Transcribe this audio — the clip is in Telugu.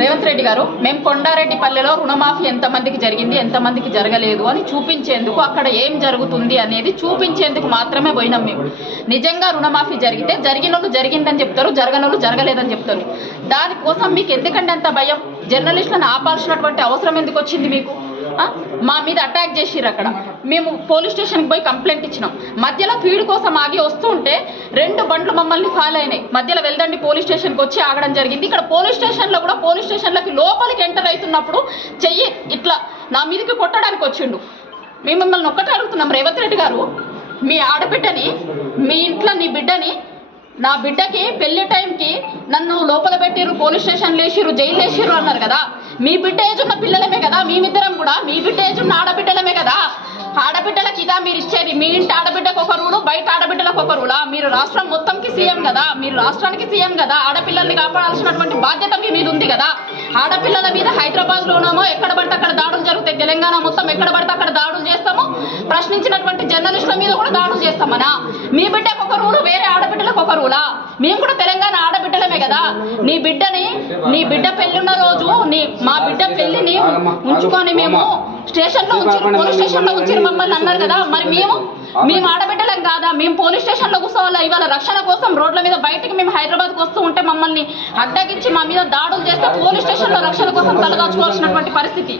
రేవంత్ రెడ్డి గారు, మేము కొండారెడ్డిపల్లెలో రుణమాఫీ ఎంతమందికి జరిగింది, ఎంతమందికి జరగలేదు అని చూపించేందుకు, అక్కడ ఏం జరుగుతుంది అనేది చూపించేందుకు మాత్రమే పోయినాం మేము. నిజంగా రుణమాఫీ జరిగితే జరిగినోళ్ళు జరిగిందని చెప్తారు, జరగనోళ్ళు జరగలేదని చెప్తారు. దానికోసం మీకు ఎందుకంటే అంత భయం? జర్నలిస్టులను ఆపాల్సినటువంటి అవసరం ఎందుకు వచ్చింది మీకు? మా మీద అటాక్ చేసిర్రు. అక్కడ మేము పోలీస్ స్టేషన్కి పోయి కంప్లైంట్ ఇచ్చినాం. మధ్యలో ఫీడ్ కోసం ఆగి వస్తూ ఉంటే 2 బండ్లు మమ్మల్ని ఫాలో అయినాయి. మధ్యలో వెళ్దండి పోలీస్ స్టేషన్కి వచ్చి ఆగడం జరిగింది. ఇక్కడ పోలీస్ స్టేషన్లో కూడా పోలీస్ స్టేషన్లోకి లోపలికి ఎంటర్ అవుతున్నప్పుడు చెయ్యి ఇట్లా నా మీదకి కొట్టడానికి వచ్చిండు. మేము మిమ్మల్ని ఒక్కటే అడుగుతున్నాం, రేవంత్ రెడ్డి గారు, మీ ఆడబిడ్డని, మీ ఇంట్లో నీ బిడ్డని, నా బిడ్డకి పెళ్లి టైంకి నన్ను లోపల పెట్టిర్రు, పోలీస్ స్టేషన్లు వేసిర్రు, జైలు వేసిర్రు అన్నారు కదా. మీ బిడ్డ ఏజ్ ఉన్న పిల్లలమే కదా, మేమిద్దరం కూడా మీ బిడ్డ ఏజ్ ఉన్న ఆడబిడ్డలమే కదా. ఆడబిడ్డలకి ఇదా మీరు ఇచ్చేది? మీ ఇంటి ఆడబిడ్డకు ఒక రూలు, బయట ఆడబిడ్డలకు ఒక రూలా? మీరు రాష్ట్రం మొత్తంకి సీఎం కదా, మీరు రాష్ట్రానికి సీఎం కదా. ఆడపిల్లల్ని కాపాడాల్సినటువంటి బాధ్యత మీ మీద ఉంది కదా. ఆడపిల్లల మీద హైదరాబాద్లోనేమో ఎక్కడ పడితే అక్కడ దాడులు జరుగుతాయి, తెలంగాణ మొత్తం ఎక్కడ పడితే అక్కడ దాడులు చేస్తాము, ప్రశ్నించినటువంటి జర్నలిస్టుల మీద కూడా దాడులు చేస్తామనా? మీ బిడ్డకు ఒక రూలు, వేరే ఆడబిడ్డలకు ఒక రూలా? మేము కూడా తెలంగాణ ఆడబిడ్డలమే కదా. నీ బిడ్డ పెళ్లి ఉన్న రోజు మా బిడ్డ పెళ్లిని ఉంచుకొని మేము స్టేషన్లో ఉంచి, పోలీస్ స్టేషన్లో ఉంచి మమ్మల్ని అన్నారు కదా. మరి మేము ఆడబిడ్డలం కాదా? మేము పోలీస్ స్టేషన్లో కూర్చోవాలా? ఇవాళ రక్షణ కోసం రోడ్ల మీద బయటికి మేము హైదరాబాద్కి వస్తూ ఉంటే మమ్మల్ని అడ్డగించి మా మీద దాడులు చేస్తే పోలీస్ స్టేషన్లో రక్షణ కోసం తలదాచుకోవాల్సినటువంటి పరిస్థితి.